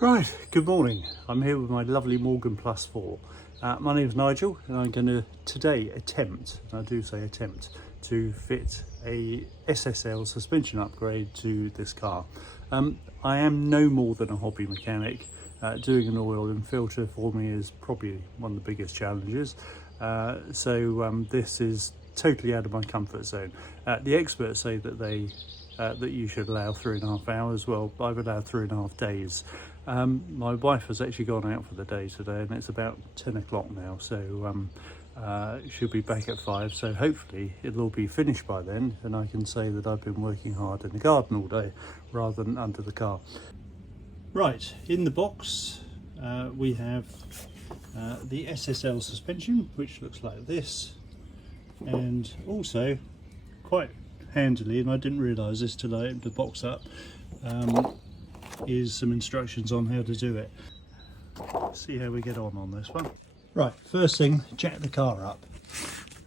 Right, good morning. I'm here with my lovely Morgan Plus 4. My name is Nigel and I'm going to today attempt, and I do say attempt, to fit a SSL suspension upgrade to this car. I am no more than a hobby mechanic. Doing an oil and filter for me is probably one of the biggest challenges. So this is totally out of my comfort zone. The experts say that that you should allow 3.5 hours. Well, I've allowed 3.5 days. My wife has actually gone out for the day today and it's about 10 o'clock now, so she'll be back at 5, so hopefully it'll all be finished by then and I can say that I've been working hard in the garden all day rather than under the car. Right, in the box we have the SSL suspension, which looks like this, and also quite handily, and I didn't realise this till I opened the box up, is some instructions on how to do it. See how we get on this one. Right, first thing, jack the car up.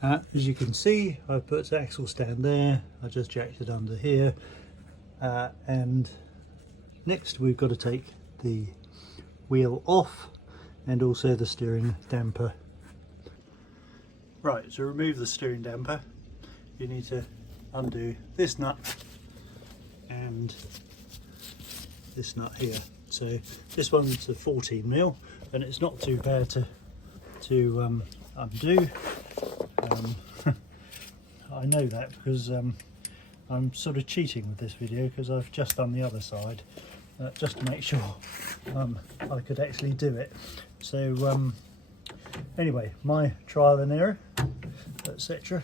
As you can see, I've put the axle stand there, I just jacked it under here, and next we've got to take the wheel off and also the steering damper. Right, to remove the steering damper you need to undo this nut and this nut here. So this one's a 14mm and it's not too bad to undo. I know that because I'm sort of cheating with this video because I've just done the other side just to make sure I could actually do it. So anyway, my trial and error, etc.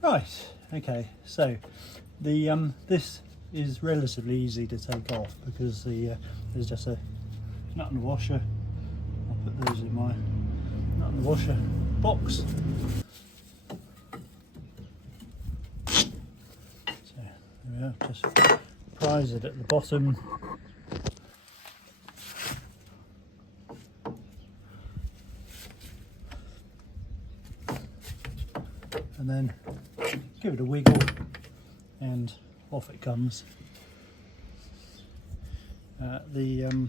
Right, okay, so the this is relatively easy to take off because there's just a nut and washer. I'll put those in my nut and washer box. So there we are, just prise it at the bottom. And then give it a wiggle and off it comes. We've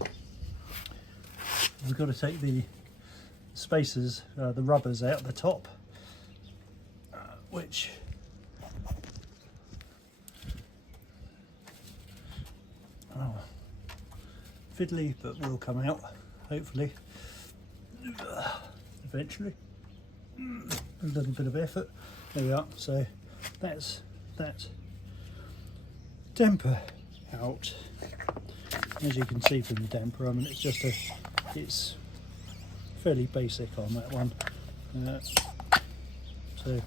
got to take the spacers, the rubbers out the top, which fiddly, but will come out hopefully eventually. A little bit of effort. There we are. So that's that damper out. As you can see from the damper, I mean it's fairly basic on that one. So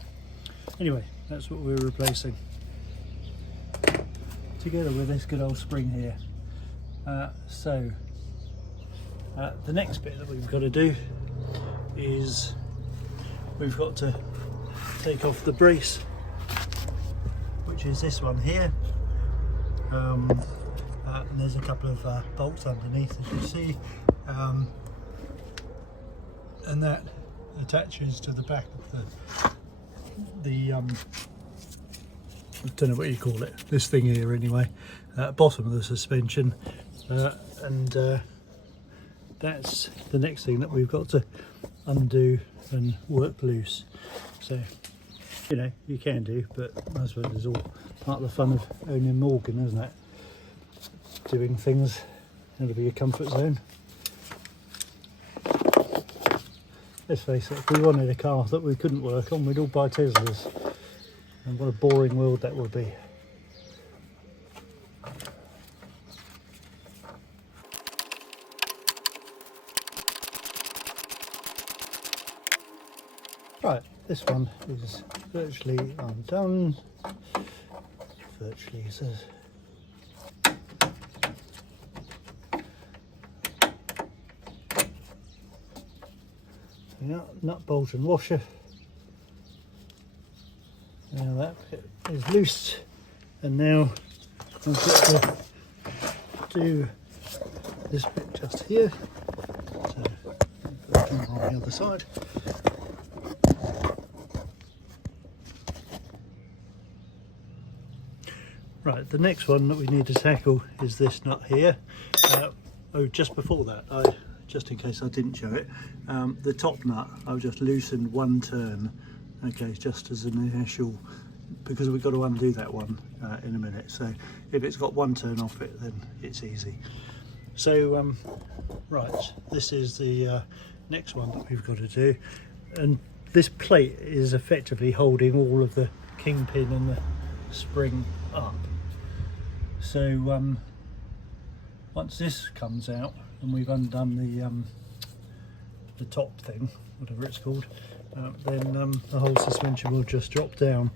anyway, that's what we're replacing, together with this good old spring here. The next bit that we've got to do is we've got to take off the brace, which is this one here, and there's a couple of bolts underneath, as you see, and that attaches to the back of the I don't know what you call it, this thing here anyway, bottom of the suspension, and that's the next thing that we've got to undo and work loose. So, you know, you can do, but I suppose it's all part of the fun of owning Morgan, isn't it? Doing things out of your comfort zone. Let's face it, if we wanted a car that we couldn't work on, we'd all buy Teslas. And what a boring world that would be. Right, this one is virtually undone. Virtually, it says. nut, bolt and washer. Now that bit is loose, and now I've got to do this bit just here. So put it on the other side. Right, the next one that we need to tackle is this nut here. Oh, just before that, just in case I didn't show it, the top nut I've just loosened one turn. Okay, just as an initial, because we've got to undo that one in a minute. So if it's got one turn off it, then it's easy. So right, this is the next one that we've got to do, and this plate is effectively holding all of the kingpin and the spring up. So once this comes out and we've undone the top thing, whatever it's called, then the whole suspension will just drop down.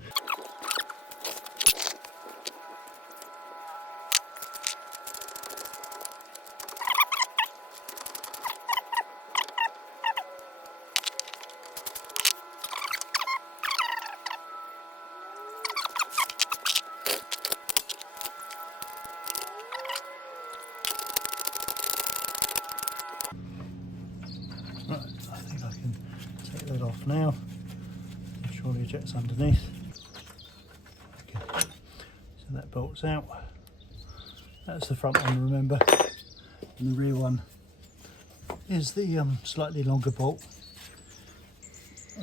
Right, I think I can take that off now. Surely jet's underneath. Okay, so that bolts out. That's the front one, remember, and the rear one is the slightly longer bolt.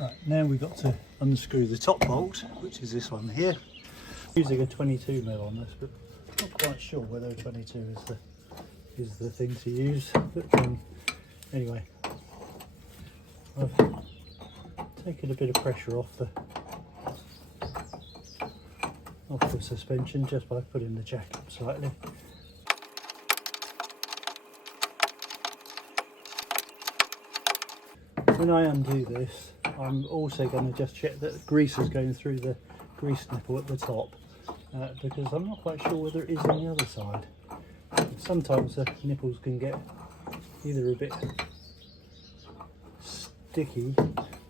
Right, now we've got to unscrew the top bolt, which is this one here. Using a 22mm on this, but not quite sure whether a 22 is the thing to use. But anyway, I've taken a bit of pressure off the suspension just by putting the jack up slightly. When I undo this, I'm also going to just check that grease is going through the grease nipple at the top, because I'm not quite sure whether it is on the other side. Sometimes the nipples can get either a bit sticky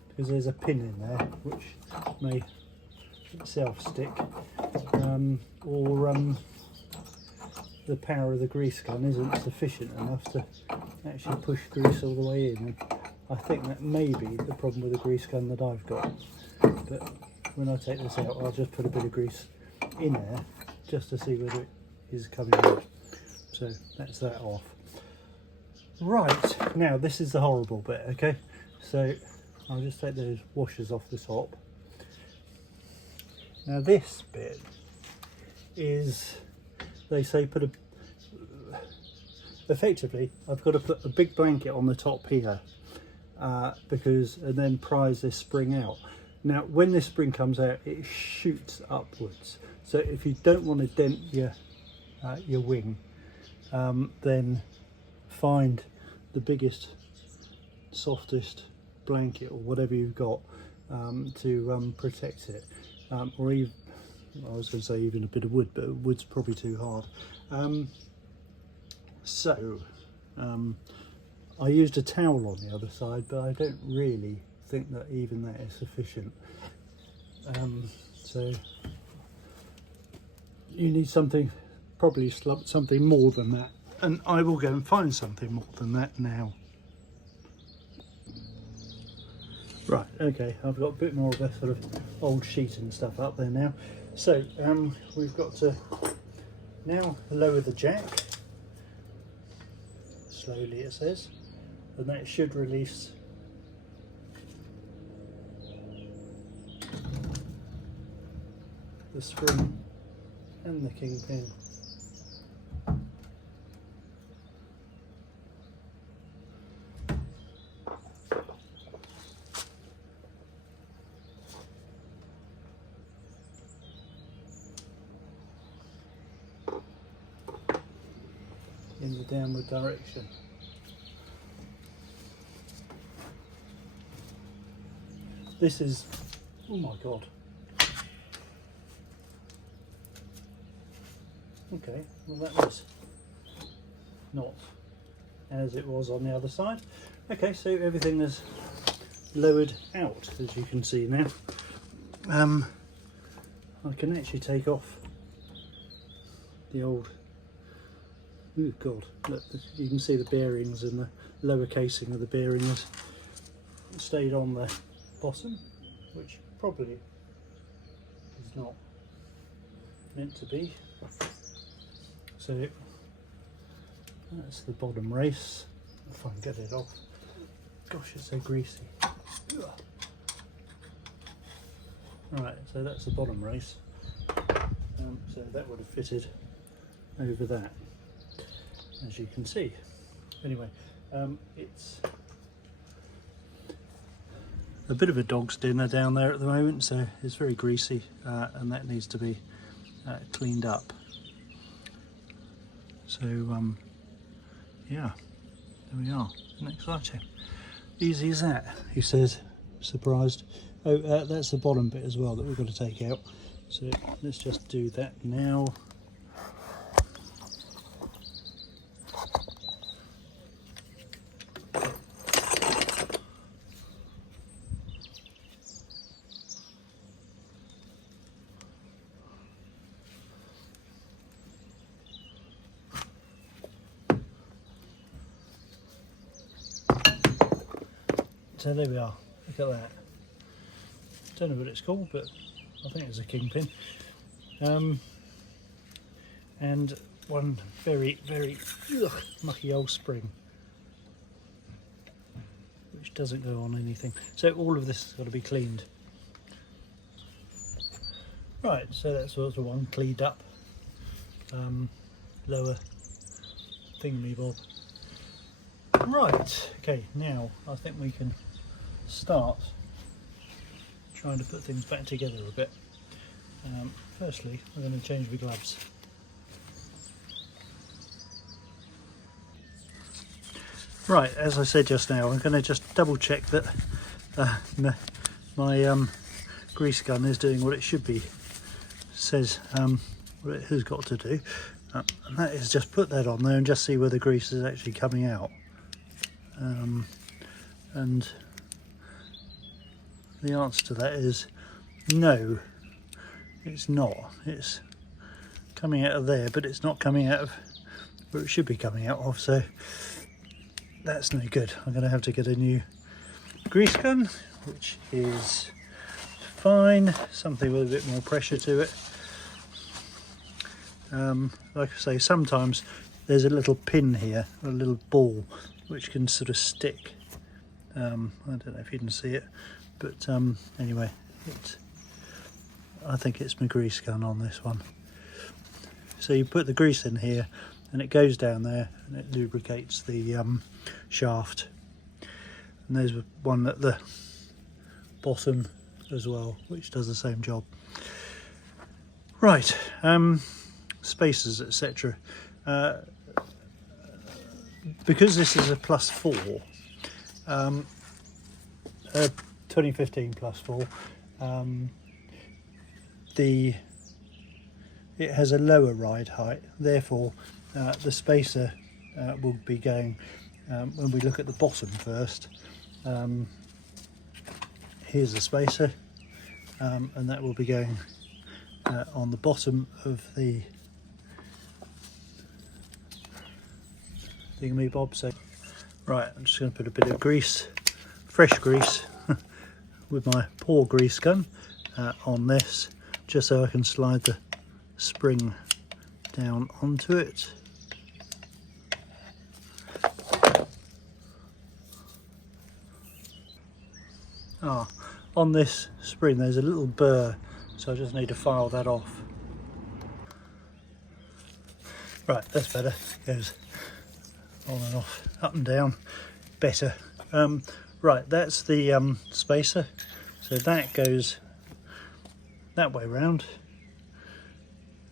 because there's a pin in there which may itself stick, or the power of the grease gun isn't sufficient enough to actually push grease all the way in. And I think that may be the problem with the grease gun that I've got, but when I take this out I'll just put a bit of grease in there just to see whether it is coming out. So that's that off. Right, now this is the horrible bit, okay? So I'll just take those washers off the top. Now this bit is, they say effectively I've got to put a big blanket on the top here, and then prise this spring out. Now when this spring comes out it shoots upwards, so if you don't want to dent your wing, then find the biggest, softest blanket or whatever you've got to protect it, or even, I was going to say even a bit of wood, but wood's probably too hard. I used a towel on the other side, but I don't really think that even that is sufficient. So you need something, probably something more than that, and I will go and find something more than that now. Right, okay, I've got a bit more of a sort of old sheet and stuff up there now. So we've got to now lower the jack, slowly it says, and that should release the spring and the kingpin. In the downward direction. This is, oh my god. Okay, well that was not as it was on the other side. Okay, so everything is lowered out, as you can see now. I can actually take off the old, oh god, look, you can see the bearings and the lower casing of the bearing has stayed on the bottom, which probably is not meant to be. So that's the bottom race, if I can get it off. Gosh, it's so greasy. Right, so that's the bottom race. So that would have fitted over that, as you can see. Anyway, it's a bit of a dog's dinner down there at the moment, so it's very greasy, and that needs to be cleaned up. So yeah, there we are. Isn't it exciting? Easy as that, he says, surprised. Oh, that's the bottom bit as well that we've got to take out. So let's just do that now. So there we are, look at that. Don't know what it's called, but I think it's a kingpin. And one very, very mucky old spring, which doesn't go on anything. So all of this has got to be cleaned. Right, so that's sort of one cleaned up. Lower thingamabob. Right, okay, now I think we can start trying to put things back together a bit. Firstly, we're going to change the gloves. Right, as I said just now, I'm going to just double check that my grease gun is doing what it should be. It says what it has got to do, and that is just put that on there and just see where the grease is actually coming out. And the answer to that is no, it's not. It's coming out of there, but it's not coming out of where it should be coming out of, so that's no good. I'm going to have to get a new grease gun, which is fine, something with a bit more pressure to it. Like I say, sometimes there's a little pin here, a little ball, which can sort of stick. I don't know if you can see it, but anyway, I think it's my grease gun on this one. So you put the grease in here and it goes down there and it lubricates the shaft. And there's one at the bottom as well, which does the same job. Right, spacers, etc. Because this is a +4, 2015 +4, it has a lower ride height, therefore the spacer will be going, when we look at the bottom first, here's the spacer, and that will be going on the bottom of the thingamabob. So right, I'm just going to put a bit of grease, fresh grease with my poor grease gun on this, just so I can slide the spring down onto it. On this spring there's a little burr, so I just need to file that off. Right, that's better. Goes on and off, up and down, better. Right, that's the spacer, so that goes that way round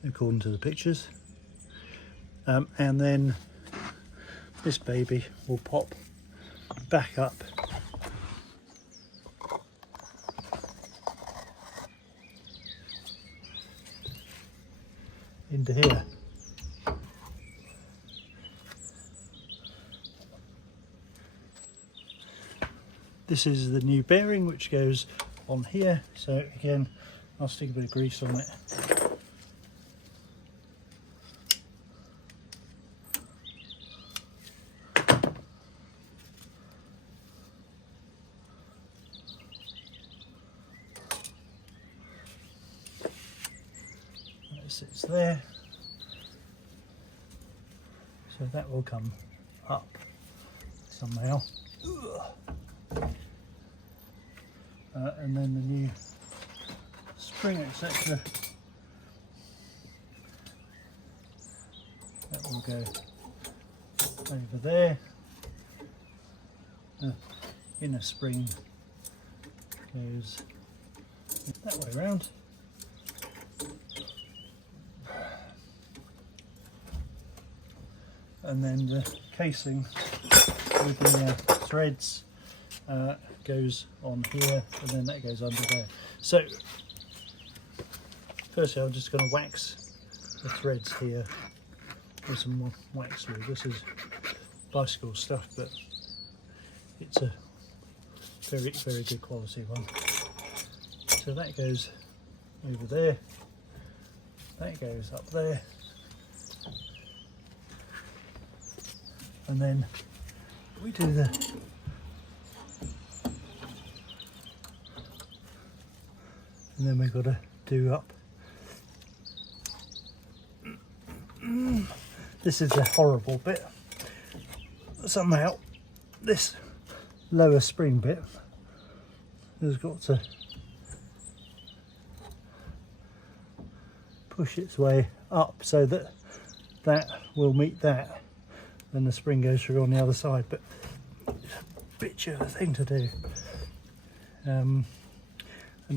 according to the pictures, and then this baby will pop back up into here. this is the new bearing which goes on here. So again, I'll stick a bit of grease on it. That sits there. So that will come up somehow. And then the new spring, etc. That will go over there. The inner spring goes that way around. And then the casing with the threads goes on here, and then that goes under there. So firstly I'm just going to wax the threads here with some more wax glue. This is bicycle stuff, but it's a very, very good quality one. So that goes over there, that goes up there, and then we do the and then we've got to do up. This is the horrible bit. Somehow this lower spring bit has got to push its way up so that that will meet that, then the spring goes through on the other side. But it's a bitch of a thing to do, and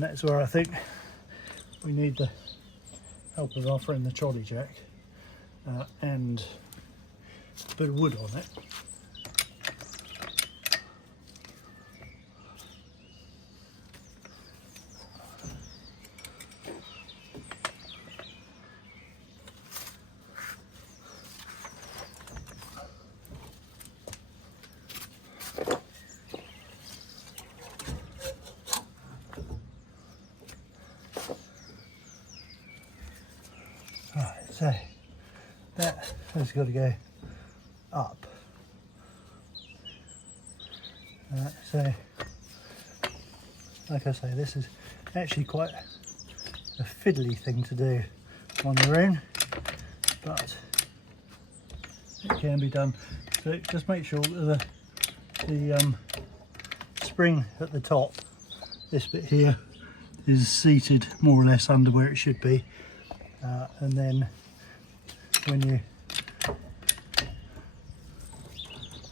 that's where I think we need the help of our friend the trolley jack and a bit of wood on it. Right, so that has got to go up. So, like I say, this is actually quite a fiddly thing to do on your own, but it can be done. So just make sure that the spring at the top, this bit here, is seated more or less under where it should be. And then when you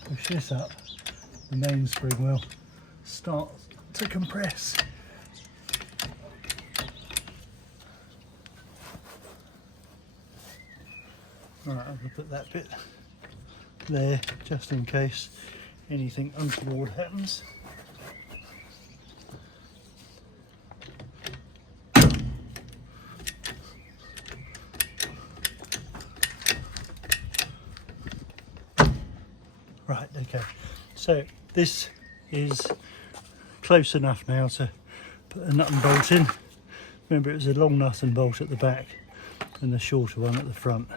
push this up, the main spring will start to compress. Alright, I'm going to put that bit there just in case anything untoward happens. Right, okay, so this is close enough now to put a nut and bolt in. Remember, it was a long nut and bolt at the back and the shorter one at the front.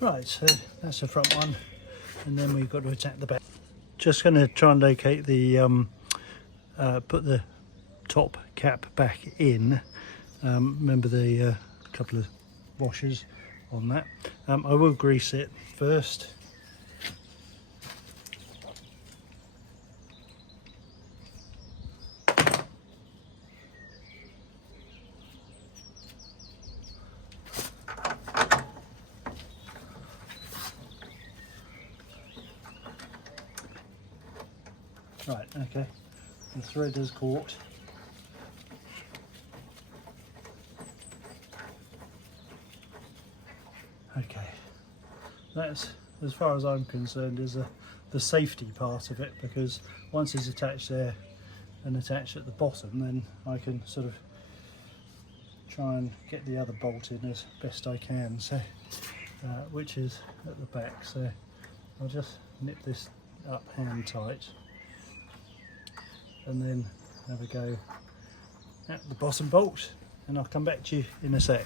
Right, so that's the front one, and then we've got to attack the back. Just going to try and locate the, put the top cap back in. Remember the couple of washers on that. I will grease it first. Right, okay, the thread is caught. Okay, that's, as far as I'm concerned, is the safety part of it, because once it's attached there and attached at the bottom, then I can sort of try and get the other bolt in as best I can, so which is at the back. So I'll just nip this up hand tight and then have a go at the bottom bolt, and I'll come back to you in a sec.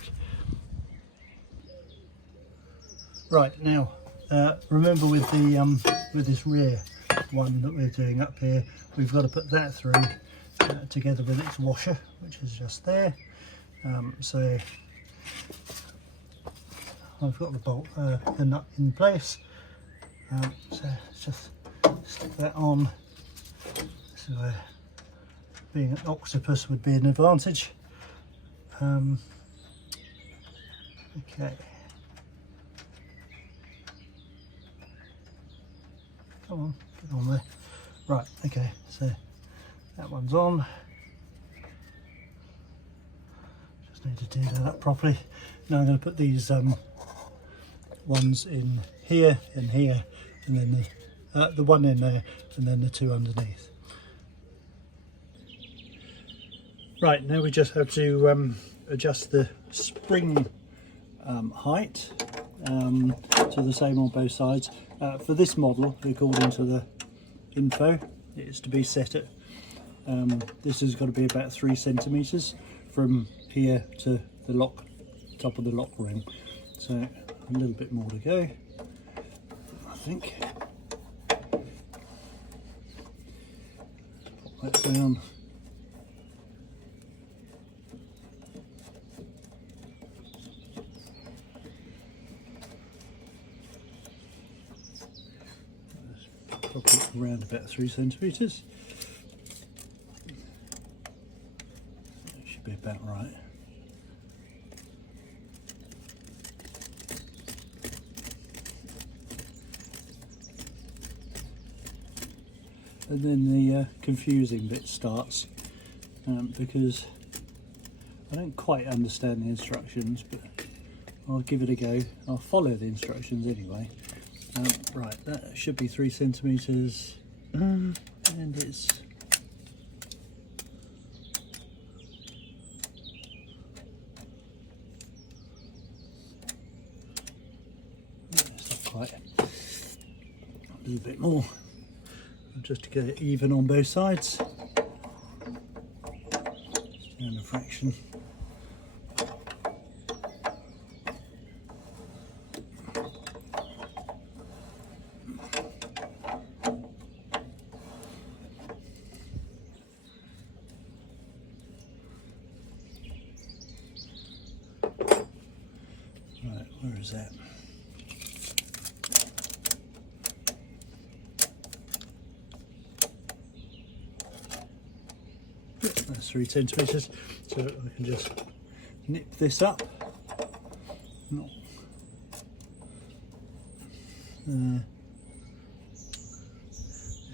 Right, now remember with the with this rear one that we're doing up here, we've got to put that through together with its washer, which is just there. So I've got the bolt, the nut in place. So let's just stick that on. So being an octopus would be an advantage. Okay. Come on, get on there. Right, okay, so that one's on. Just need to do that up properly. Now I'm going to put these ones in here and here, and then the one in there, and then the two underneath. Right, now we just have to adjust the spring height to the same on both sides. For this model, according to the info, it's to be set at, this has got to be about 3 centimetres from here to the lock, top of the lock ring. So a little bit more to go, I think. Pop that down. Probably around about 3 centimetres. That should be about right. And then the confusing bit starts, because I don't quite understand the instructions, but I'll give it a go. I'll follow the instructions anyway. Right, that should be 3 centimetres, and it's not quite, a little bit more, just to get it even on both sides, and a fraction. Right, where is that? Yep, that's 3 centimetres, so I can just nip this up. Not, this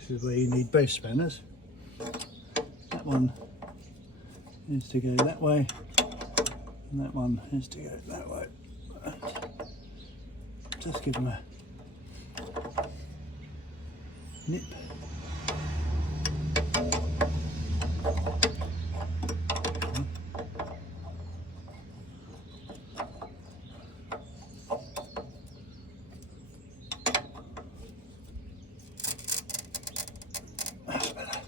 is where you need both spanners. That one is to go that way, and that one is to go that way. Just give them a nip. That's better.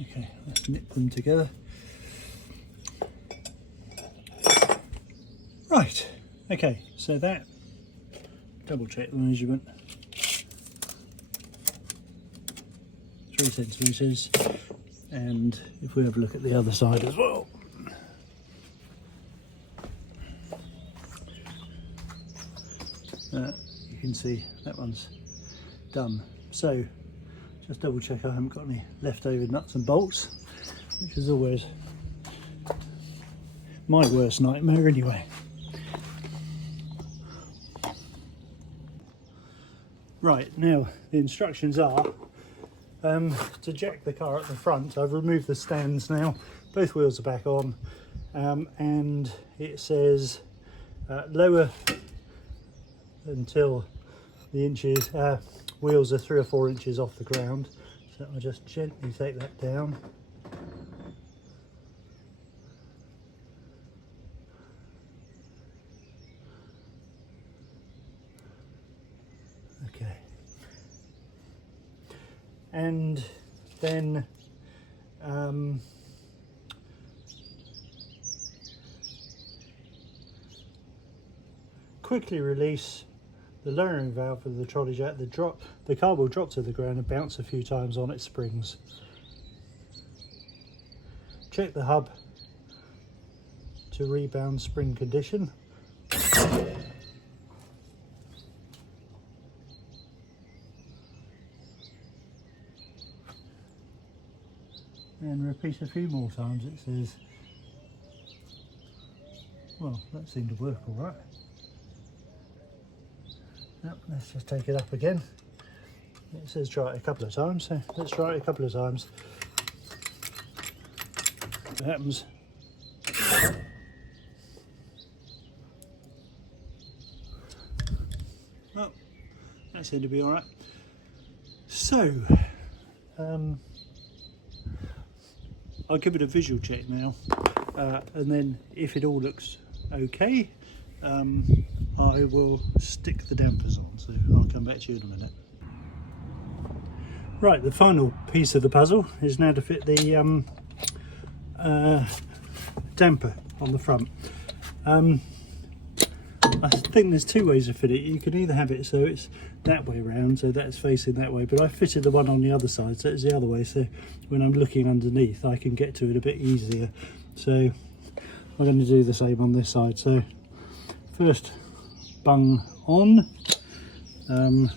Okay, let's nip them together. Right, okay, so that, double check the measurement, 3 centimetres, and if we have a look at the other side as well, you can see that one's done. So just double check I haven't got any leftover nuts and bolts, which is always my worst nightmare anyway. Right, now the instructions are To jack the car at the front, I've removed the stands now, both wheels are back on, and it says lower until the inches, wheels are 3 or 4 inches off the ground. So I'll just gently take that down. Okay. And then quickly release the lowering valve of the trolley jack. The car will drop to the ground and bounce a few times on its springs. Check the hub to rebound spring condition. And repeat a few more times. It says, well, that seemed to work all right. Yep, let's just take it up again. It says try it a couple of times, so let's try it a couple of times. What happens? Well, that seemed to be all right. So, I'll give it a visual check now, and then if it all looks okay, I will stick the dampers on, so I'll come back to you in a minute. Right, the final piece of the puzzle is now to fit the damper on the front. I think there's 2 ways to fit it. You can either have it so it's that way around, so that's facing that way, but I fitted the one on the other side so it's the other way, so when I'm looking underneath I can get to it a bit easier. So I'm going to do the same on this side. So first bung on, that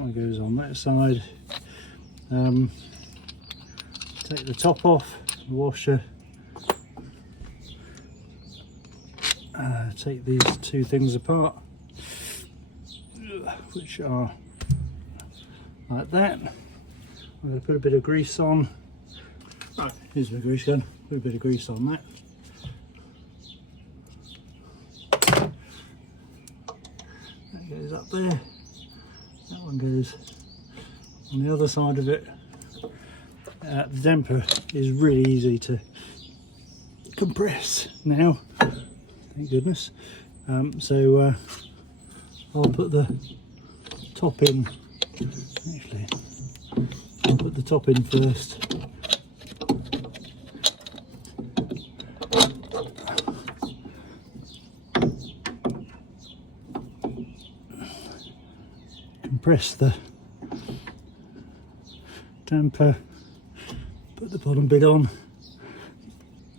one goes on that side. Take the top off, the washer, take these 2 things apart, which are like that. I'm going to put a bit of grease on. Right, here's my grease gun. Put a bit of grease on that. That goes up there. That one goes on the other side of it. The damper is really easy to compress now, thank goodness. So I'll put the top in. Actually, I'll put the top in first. Compress the damper, put the bottom bit on.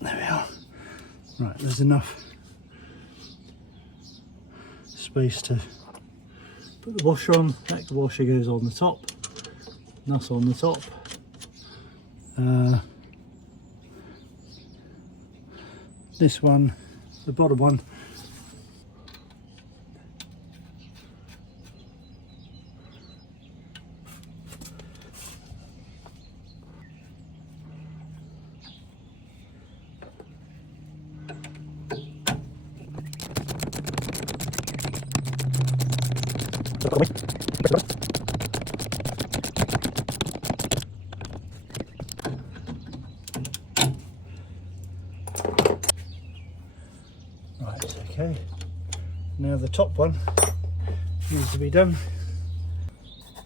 There we are. Right, there's enough space to put the washer on. That washer goes on the top, that's on the top. This one, the bottom one, right, okay. Now the top one needs to be done.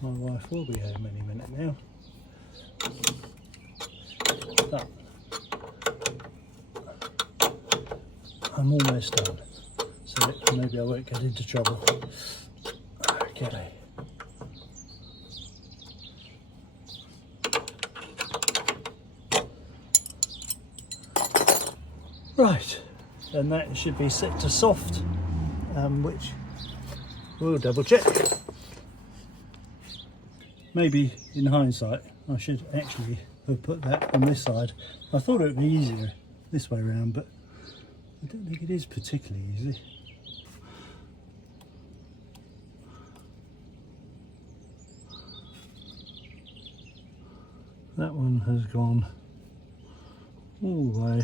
My wife will be home any minute now. But I'm almost done, so maybe I won't get into trouble. Okay. Right, and that should be set to soft, which we'll double check. Maybe in hindsight I should actually have put that on this side. I thought it would be easier this way around, but I don't think it is particularly easy. That one has gone all the way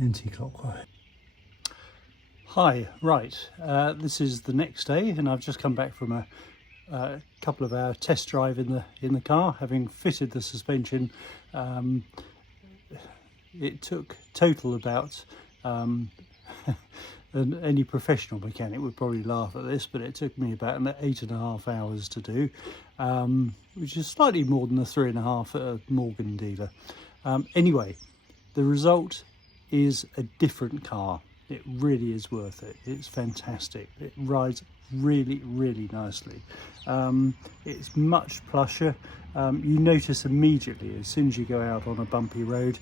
anti-clockwise. Hi, right, this is the next day and I've just come back from a couple of hour test drive in the car, having fitted the suspension. It took total about any professional mechanic would probably laugh at this, but it took me about 8.5 hours to do, which is slightly more than the 3.5 at a Morgan dealer. Anyway, the result is a different car. It really is worth it. It's fantastic. It rides really, really nicely. It's much plusher. You notice immediately as soon as you go out on a bumpy road,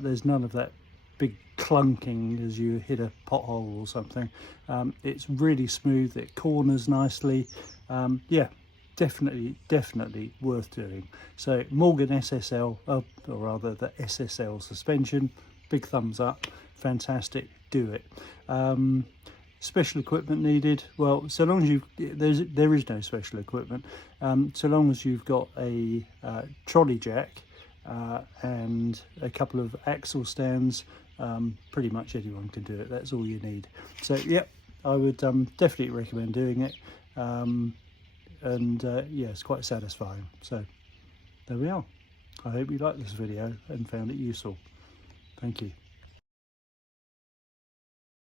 there's none of that big clunking as you hit a pothole or something. It's really smooth. It corners nicely. Yeah, definitely worth doing. So Morgan SSL, or rather the SSL suspension, big thumbs up. Fantastic, do it. Special equipment needed? Well, so long as there is no special equipment. So long as you've got a trolley jack and a couple of axle stands, pretty much anyone can do it. That's all you need. So yeah, I would definitely recommend doing it. Yeah, it's quite satisfying. So there we are. I hope you liked this video and found it useful. Thank you.